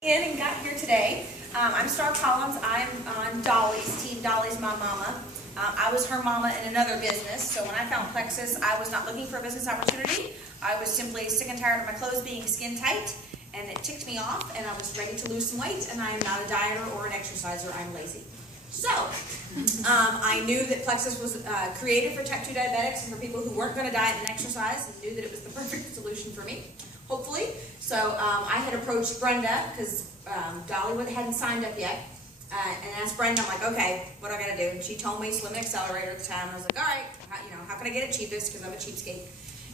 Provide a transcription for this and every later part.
In and got here today. I'm Star Collins. I'm on Dolly's team. Dolly's my mama. I was her mama in another business, so when I found Plexus, I was not looking for a business opportunity. I was simply sick and tired of my clothes being skin tight, and it ticked me off, and I was ready to lose some weight, and I am not a dieter or an exerciser. I'm lazy. So, I knew that Plexus was created for type 2 diabetics and for people who weren't going to diet and exercise, and knew that it was the perfect solution for me, hopefully. So I had approached Brenda, because Dolly hadn't signed up yet, and asked Brenda, I'm like, okay, what do I got to do? And she told me Slim and Accelerator at the time, and I was like, all right, how can I get it cheapest, because I'm a cheapskate.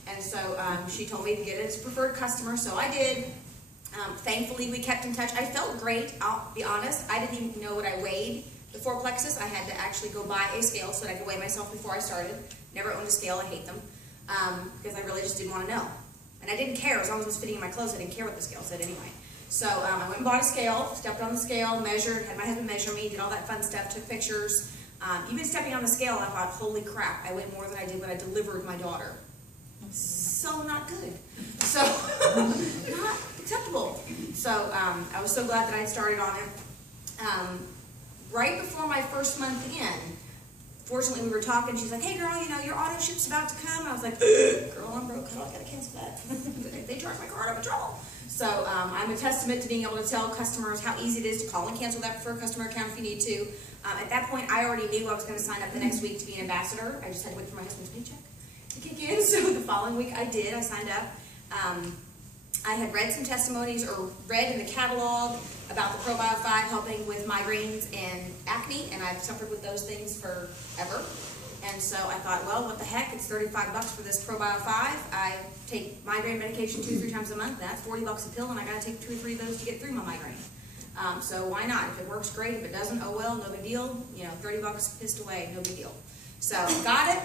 And so she told me to get it as a preferred customer, so I did. Thankfully, we kept in touch. I felt great, I'll be honest. I didn't even know what I weighed before Plexus. I had to actually go buy a scale so that I could weigh myself before I started. Never owned a scale, I hate them, because I really just didn't want to know. And I didn't care, as long as it was fitting in my clothes, I didn't care what the scale said anyway. So I went and bought a scale, stepped on the scale, measured, had my husband measure me, did all that fun stuff, took pictures. Even stepping on the scale, I thought, holy crap, I weigh more than I did when I delivered my daughter. So not good. So not acceptable. So I was so glad that I started on it. Right before my first month in, fortunately we were talking, she's like, hey girl, your auto ship's about to come. I was like, girl, I'm broke, I gotta cancel that. If they charge my card, I'm in trouble. So I'm a testament to being able to tell customers how easy it is to call and cancel that preferred customer account if you need to. At that point, I already knew I was going to sign up the next week to be an ambassador. I just had to wait for my husband's paycheck to kick in. So the following week I did. I signed up. I had read some testimonies or read in the catalog about the Probio 5 helping with migraines and acne, and I've suffered with those things forever. And so I thought, well, what the heck, it's $35 for this Probio 5. I take migraine medication 2-3 times a month. That's $40 a pill, and I got to take 2 or 3 of those to get through my migraine. So why not? If it works, great. If it doesn't, oh well, no big deal. $30 pissed away, no big deal. So got it.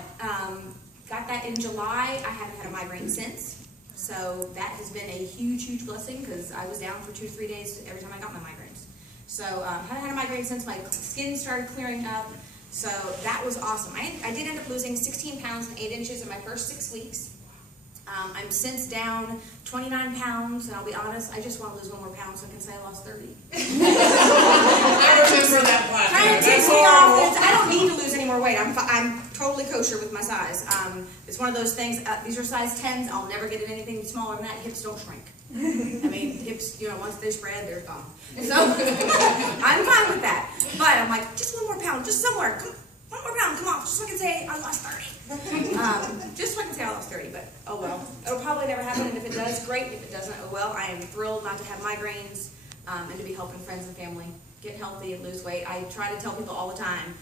Got that in July. I haven't had a migraine since. So that has been a huge, huge blessing, because I was down for 2 to 3 days every time I got my migraines. So haven't had a migraine since. My skin started clearing up. So that was awesome. I did end up losing 16 pounds and 8 inches in my first 6 weeks. I'm since down 29 pounds, and I'll be honest, I just want to lose 1 more pound so I can say I lost 30. I remember that part. Kind of ticks me off. I don't need to lose any more weight. I'm totally kosher with my size. It's one of those things, these are size 10s. I'll never get in anything smaller than that. Hips don't shrink. I mean, hips, once they're spread, they're gone. So I'm fine with that. But I'm like, just 1 more pound, just somewhere. 1 more pound, come on, just so I can say I lost 30. Just so I can say I lost 30, but oh well. It'll probably never happen, and if it does, great. If it doesn't, oh well. I am thrilled not to have migraines, and to be helping friends and family get healthy and lose weight. I try to tell people all the time,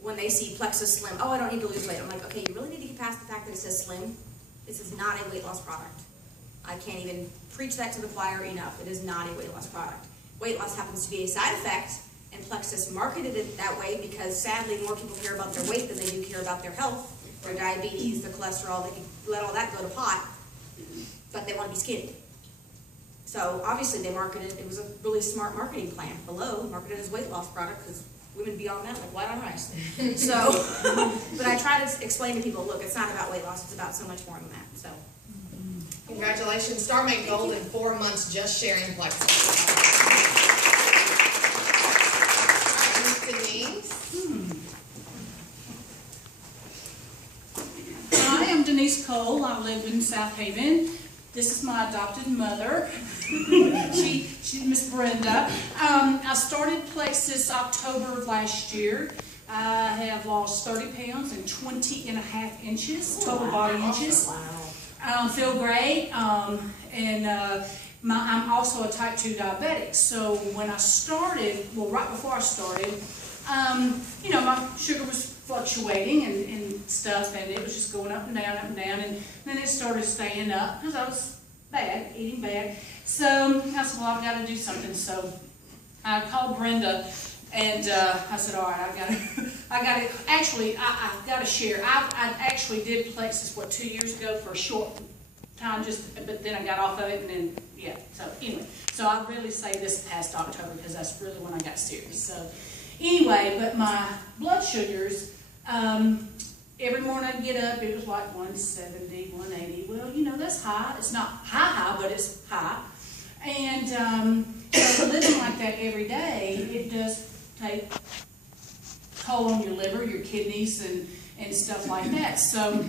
when they see Plexus Slim, oh, I don't need to lose weight. I'm like, okay, you really need to get past the fact that it says Slim. This is not a weight loss product. I can't even preach that to the choir enough. It is not a weight loss product. Weight loss happens to be a side effect, and Plexus marketed it that way because sadly more people care about their weight than they do care about their health, their diabetes, their cholesterol. They can let all that go to pot, but they want to be skinny. So obviously they marketed, it was a really smart marketing plan. Below, marketed as weight loss product because women be on that like white on rice. So, but I try to explain to people, look, it's not about weight loss, it's about so much more than that. So, congratulations, Star made gold in 4 months just sharing Plexus. Denise. I am Denise Cole. I live in South Haven. This is my adopted mother. She's Miss Brenda. I started Plexus October of last year. I have lost 30 pounds and 20.5 inches, total body inches. Wow. Feel great. I'm also a type 2 diabetic. So when I started, well, right before I started, my sugar was fluctuating and stuff, and it was just going up and down, and then it started staying up because I was eating bad. So I said, well, I've got to do something. So I called Brenda, and I said, all right, I got to. Actually, I've got to share. I actually did Plexus 2 years ago for a short time, but then I got off of it, and then yeah. So anyway, so I really say this past October because that's really when I got serious. So anyway, but my blood sugars, every morning I'd get up, it was like 170, 180. Well, that's high. It's not high, but it's high. And so living like that every day, it does take toll on your liver, your kidneys, and stuff like that. So,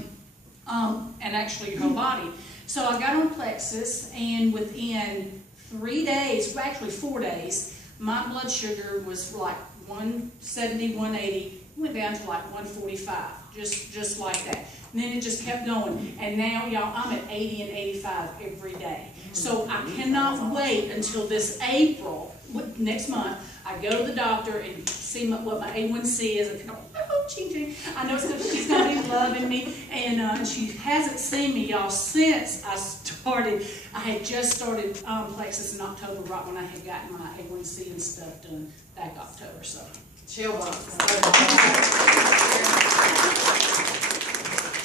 and actually your whole body. So I got on Plexus, and within 3 days, well, actually 4 days, my blood sugar was like 170, 180, went down to like 145, just like that. And then it just kept going. And now, y'all, I'm at 80 and 85 every day. So I cannot wait until this April, next month, I go to the doctor and see what my A1C is. And ching, ching. I know she's going to be loving me. And she hasn't seen me, y'all, since I started. I had just started Plexus in October, right when I had gotten my A1C and stuff done back October. So Chill bumps.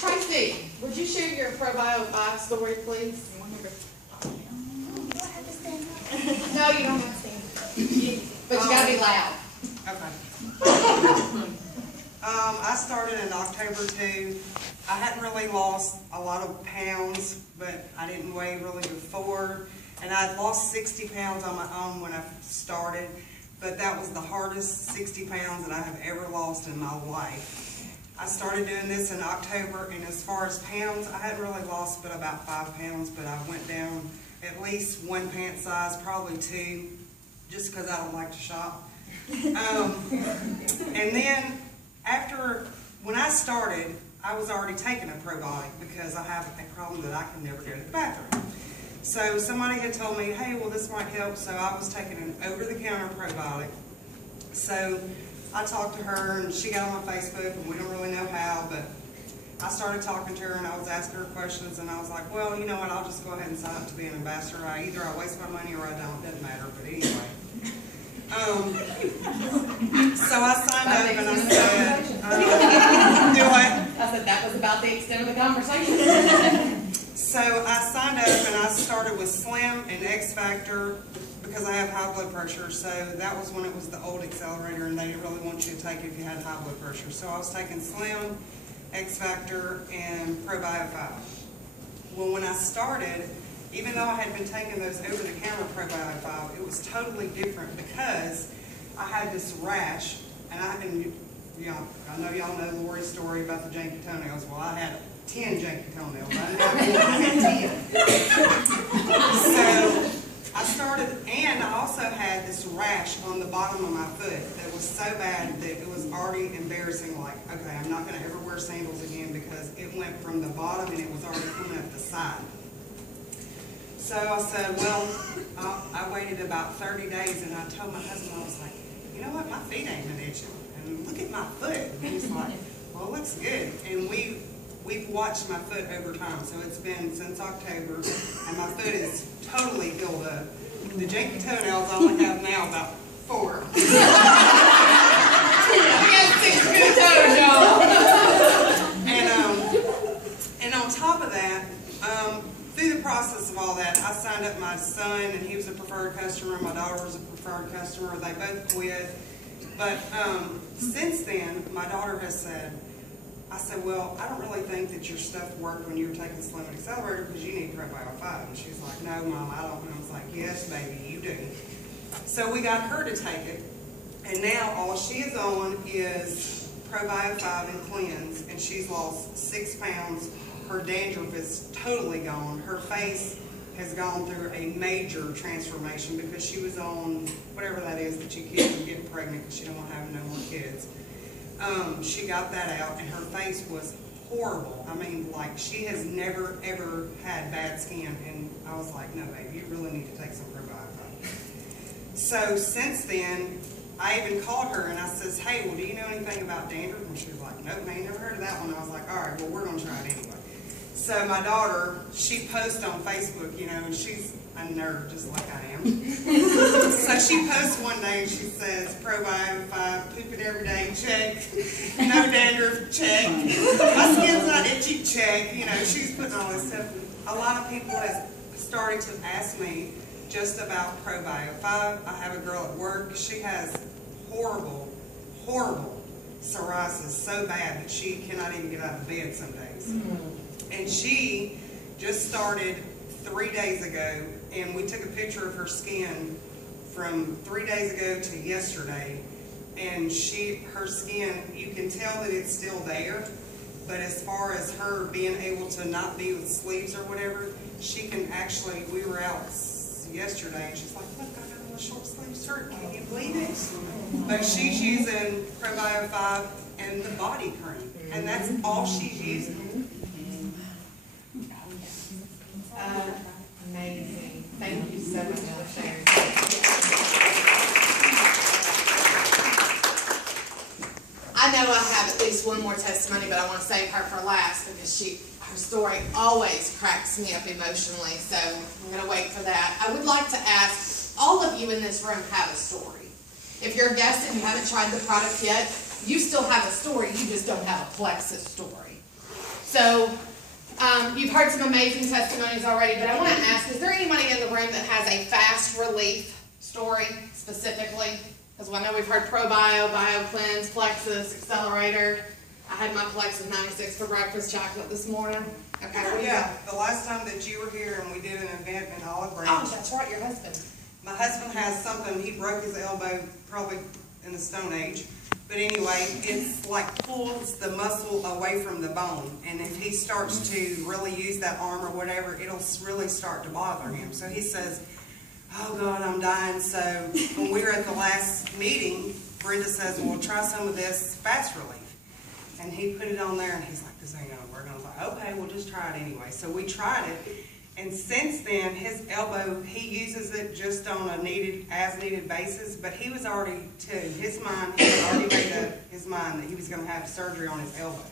Tracy, would you share your ProBio 5 story, please? No, you don't have to stand. But you gotta be loud. Okay. I started in October 2. I hadn't really lost a lot of pounds, but I didn't weigh really before. And I'd lost 60 pounds on my own when I started, but that was the hardest 60 pounds that I have ever lost in my life. I started doing this in October, and as far as pounds, I hadn't really lost but about 5 pounds, but I went down at least 1 pant size, probably 2, just because I don't like to shop. And then when I started, I was already taking a probiotic because I have a problem that I can never go to the bathroom. So somebody had told me, hey, well, this might help, so I was taking an over-the-counter probiotic. So I talked to her, and she got on my Facebook, and we don't really know how, but I started talking to her, and I was asking her questions, and I was like, well, you know what, I'll just go ahead and sign up to be an ambassador. Either I waste my money or I don't, doesn't matter, but anyway. So I signed up, and I said, do what? I said that was about the extent of the conversation. So I signed up, and I started with Slim and X Factor because I have high blood pressure. So that was when it was the old accelerator, and they didn't really want you to take it if you had high blood pressure. So I was taking Slim, X Factor, and ProBio 5. Well, when I started, even though I had been taking those over-the-counter ProBio 5, it was totally different because I had this rash, and I know y'all know Lori's story about the janky toenails. Well, I had 10 janky toenails. I didn't have one, I had 10. So I started, and I also had this rash on the bottom of my foot that was so bad that it was already embarrassing. Like, okay, I'm not going to ever wear sandals again because it went from the bottom and it was already coming up the side. So I said, well, I waited about 30 days, and I told my husband, I was like, you know what, my feet ain't been itching, and look at my foot. And he's like, well, it looks good. And we've watched my foot over time, so it's been since October, and my foot is totally healed up. The janky toenails I only have now about 4. We got 6 good toes, y'all. And on top of that, through the process of all that, I signed up my son, and he was a preferred customer. My daughter was a preferred customer. They both quit. But since then, my daughter has said, I said, well, I don't really think that your stuff worked when you were taking Slim and Accelerator because you need ProBio 5. And she's like, no, Mom, I don't. And I was like, yes, baby, you do. So we got her to take it. And now all she is on is ProBio 5 and Cleanse. And she's lost 6 pounds. Her dandruff is totally gone. Her face has gone through a major transformation because she was on whatever that is that you keep from getting pregnant because she don't want to have no more kids. She got that out, and her face was horrible. I mean, like, she has never, ever had bad skin, and I was like, no, baby, you really need to take some probiotics. So since then, I even called her, and I says, hey, well, do you know anything about dandruff? And she was like, nope, I ain't never heard of that one. I was like, all right, well, we're going to try it anyway. So my daughter, she posts on Facebook, you know, and she's a nerd just like I am. So she posts one day and she says, ProBio 5, poop it every day, check. No dandruff, check. My skin's not itchy, check. You know, she's putting all this stuff. A lot of people have started to ask me just about ProBio 5. I have a girl at work. She has horrible, horrible psoriasis, so bad that she cannot even get out of bed some days. And she just started 3 days ago, and we took a picture of her skin from 3 days ago to yesterday, and her skin, you can tell that it's still there, but as far as her being able to not be with sleeves or whatever, she can actually, we were out yesterday, and she's like, look, I got on a short sleeve shirt, can you believe it? But she's using Probio 5 and the body cream, and that's all she's using. Amazing. Thank you so much for sharing. I know I have at least one more testimony, but I want to save her for last because her story always cracks me up emotionally, so I'm going to wait for that. I would like to ask, all of you in this room have a story. If you're a guest and you haven't tried the product yet, you still have a story, you just don't have a Plexus story. So, you've heard some amazing testimonies already, but I want to ask, is there anybody in the room that has a fast relief story specifically? Because I know we've heard ProBio, BioCleanse, Plexus, Accelerator. I had my Plexus 96 for breakfast chocolate this morning. Okay, what do you got? The last time that you were here and we did an event in Olive Branch. Oh, that's right, your husband. My husband has something, he broke his elbow probably in the Stone Age. But anyway, it's like pulls the muscle away from the bone. And if he starts to really use that arm or whatever, it'll really start to bother him. So he says, oh God, I'm dying. So when we were at the last meeting, Brenda says, well, try some of this fast relief. And he put it on there and he's like, this ain't gonna work. I was like, okay, we'll just try it anyway. So we tried it. And since then, his elbow, he uses it just on a as needed basis, but he was already, he had already made up his mind that he was gonna have surgery on his elbow.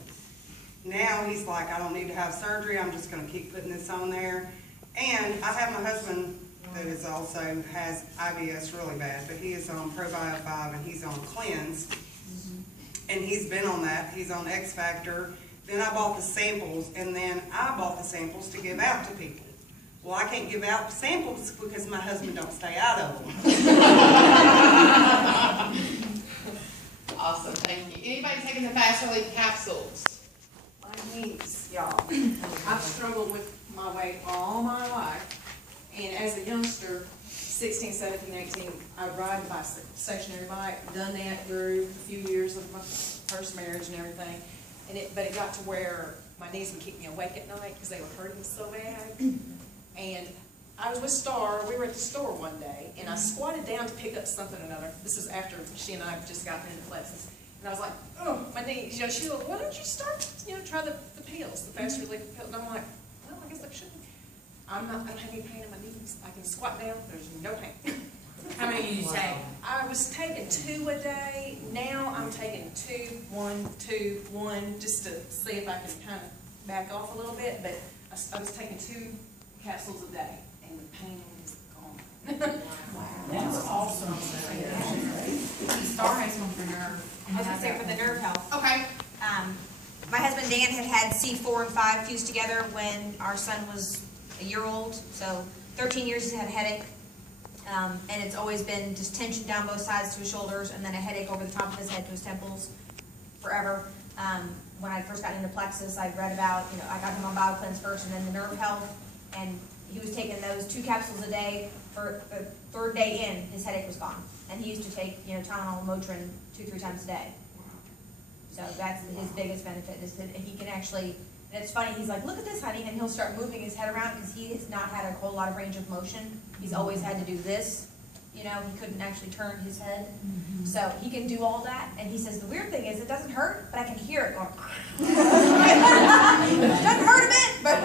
Now he's like, I don't need to have surgery, I'm just gonna keep putting this on there. And I have my husband that is also has IBS really bad, but he is on ProBio 5 and he's on Cleanse. And he's been on that, he's on X Factor. Then I bought the samples, and then I bought the samples to give out to people. Well, I can't give out samples because my husband don't stay out of them. Awesome, thank you. Anybody taking the fast relief capsules? My niece, y'all. I've struggled with my weight all my life. And as a youngster, 16, 17, 18, I'd ride a bicycle, stationary bike, done that through a few years of my first marriage and everything. But it got to where my knees would keep me awake at night because they were hurting so bad. And I was with Star, we were at the store one day, and I squatted down to pick up something or another. This is after she and I just gotten into Plexus. And I was like, oh, my knees. You know, she was like, why don't you start, try the pills, the fast relief pills. And I'm like, well, I guess I should. I don't have any pain in my knees. I can squat down, there's no pain. How many did you take? I was taking 2 a day. Now I'm taking 2, 1, 2, 1, just to see if I can kind of back off a little bit. But I was taking 2 capsules a day, and the pain is gone. That's awesome. Star has one for nerve. I was gonna say for the nerve health. Okay. My husband Dan had C4 and 5 fused together when our son was a year old. So 13 years he's had a headache. And it's always been just tension down both sides to his shoulders, and then a headache over the top of his head to his temples forever. When I first got into Plexus, I read about, I got him on BioCleanse first and then the nerve health, and he was taking those 2 capsules a day. For the 3rd day in, his headache was gone. And he used to take, Tylenol, Motrin 2-3 times a day. So that's his biggest benefit, is that he can actually, and it's funny, he's like, look at this, honey, and he'll start moving his head around because he has not had a whole lot of range of motion. He's always had to do this, he couldn't actually turn his head. So he can do all that, and he says, the weird thing is it doesn't hurt, but I can hear it going. It doesn't hurt a bit, but.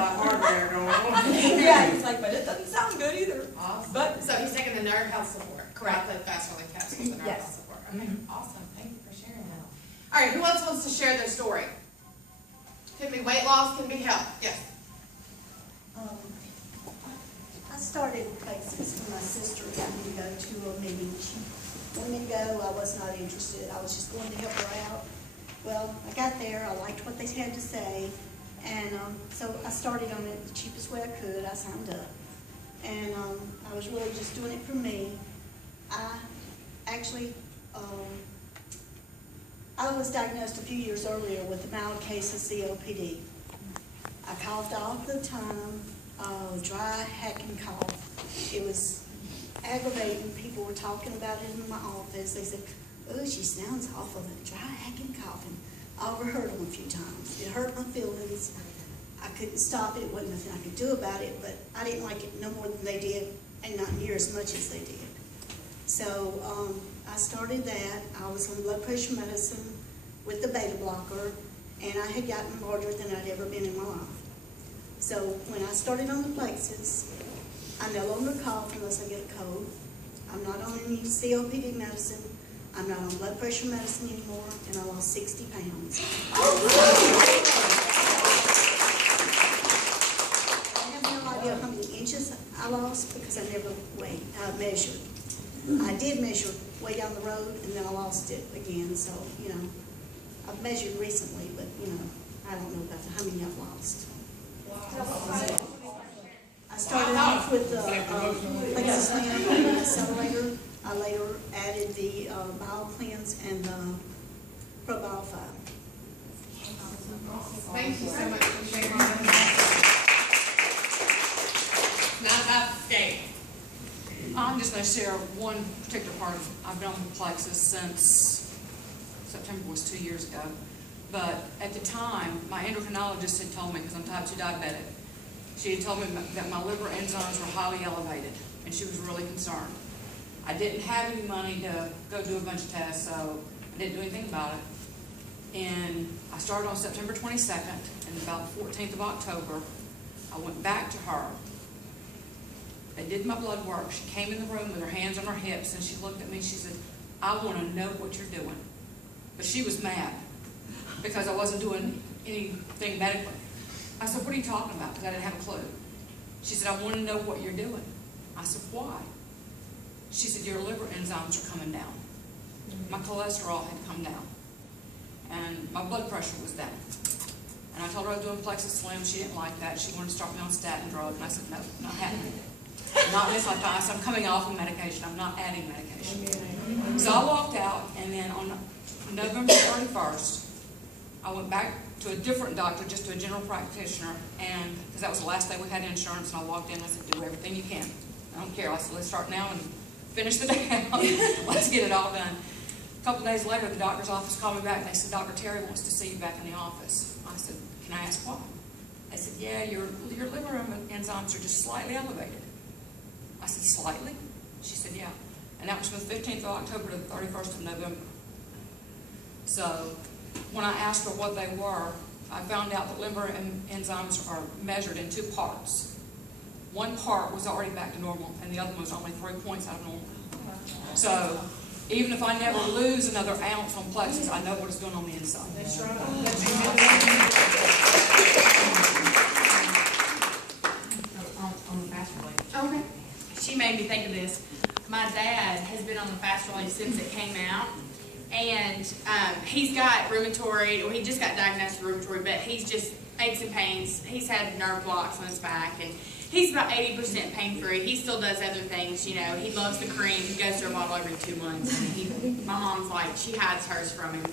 Yeah, he's like, but it doesn't sound good either. Awesome. But, So he's taking the nerve health support. Correct. Not the fast relief capsules, the nerve Yes. health support. Okay, awesome. Thank you for sharing that. All right, who else wants to share their story? Could be weight loss, can be health. Yes. I started Plexus when my sister got me to go to a meeting. She wanted me to go. I was not interested. I was just going to help her out. Well, I got there. I liked what they had to say. And so I started on it the cheapest way I could. I signed up. And I was really just doing it for me. I actually, I was diagnosed a few years earlier with a mild case of COPD. I coughed all the time, dry, hacking cough. It was aggravating. People were talking about it in my office. They said, oh, she sounds awful, dry, hacking, coughing. I overheard them a few times. It hurt my feelings. I couldn't stop it. It wasn't nothing I could do about it, but I didn't like it no more than they did, and not near as much as they did. So I started that. I was on blood pressure medicine with the beta blocker, and I had gotten larger than I'd ever been in my life. So when I started on the Plexus, I no longer cough unless I get a cold. I'm not on any COPD medicine. I'm not on blood pressure medicine anymore, and I lost 60 pounds. I have no idea how many inches I lost because I never measured. I did measure way down the road, and then I lost it again. So, you know, I've measured recently, but, you know, I don't know about how many I've lost. I started off with the Plexus and accelerator. I later added the Bile Cleanse and the ProBio 5. Thank you so much for sharing that. Not about the state. I'm just going to share one particular part of, I've been on the Plexus since September was 2 years ago. But at the time, my endocrinologist had told me, because I'm type 2 diabetic, she had told me that my liver enzymes were highly elevated, and she was really concerned. I didn't have any money to go do a bunch of tests, so I didn't do anything about it. And I started on September 22nd, and about the 14th of October, I went back to her. They did my blood work. She came in the room with her hands on her hips, and she looked at me, she said, I want to know what you're doing. But she was mad because I wasn't doing anything medically. I said, what are you talking about? Because I didn't have a clue. She said, I want to know what you're doing. I said, why? She said, your liver enzymes are coming down. My cholesterol had come down. And my blood pressure was down. And I told her I was doing Plexus Slim. She didn't like that. She wanted to start me on statin drug. And I said, no, not happening. Not in this lifetime. I said, I'm coming off of medication. I'm not adding medication. So I walked out, and then on November 31st, I went back to a different doctor, just to a general practitioner, and because that was the last day we had insurance, and I walked in and I said, do everything you can. I don't care. I said, let's start now and finish the day out. Let's get it all done. A couple of days later, the doctor's office called me back, and they said, Dr. Terry wants to see you back in the office. I said, can I ask why? They said, yeah, your liver enzymes are just slightly elevated. I said, slightly? She said, yeah. And that was from the 15th of October to the 31st of November. So when I asked her what they were, I found out that liver enzymes are measured in 2 parts. One part was already back to normal, and the other one was only 3 points out of normal. So even if I never lose another ounce on Plexus, I know what it's doing on the inside. That's right. On the fast relief. Okay. She made me think of this. My dad has been on the fast relief since it came out. And he's got rheumatoid, or he just got diagnosed with rheumatoid, but he's just aches and pains. He's had nerve blocks on his back, and he's about 80% pain-free. He still does other things, you know. He loves the cream. He goes through a bottle every 2 months. And my mom's like, she hides hers from him.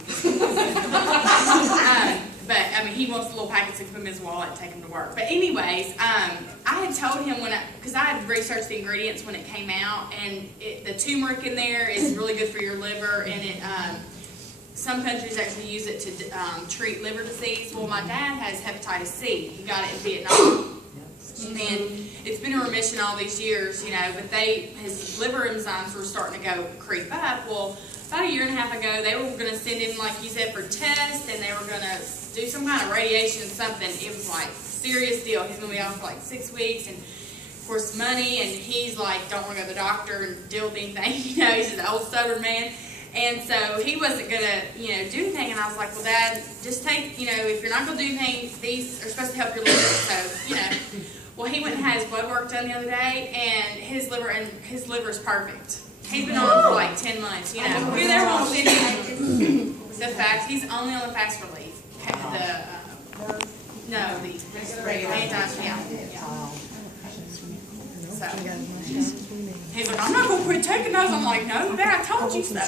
But, I mean, he wants the little packets to put in his wallet and take them to work. But anyways, I had told him because I had researched the ingredients when it came out, and the turmeric in there is really good for your liver, and it, some countries actually use it to treat liver disease. Well, my dad has hepatitis C. He got it in Vietnam. And it's been in remission all these years, you know, but his liver enzymes were starting to go creep up. Well, about 1.5 years ago, they were going to send him, like you said, for tests, and they were going to do some kind of radiation or something. It was like serious deal. He's going to be off for like 6 weeks, and of course money, and he's like, don't want to go to the doctor and deal with anything. You know, he's just an old stubborn man. And so he wasn't going to, you know, do anything. And I was like, well, Dad, just take, you know, if you're not going to do anything, these are supposed to help your liver. So, you know. Well, he went and had his blood work done the other day, and his liver's perfect. He's been on for like 10 months, you know. We're there on the fast. He's only on the fast relief. The anti, yeah. So he's like, I'm not gonna quit taking those. I'm like, no, Dad, I told you so.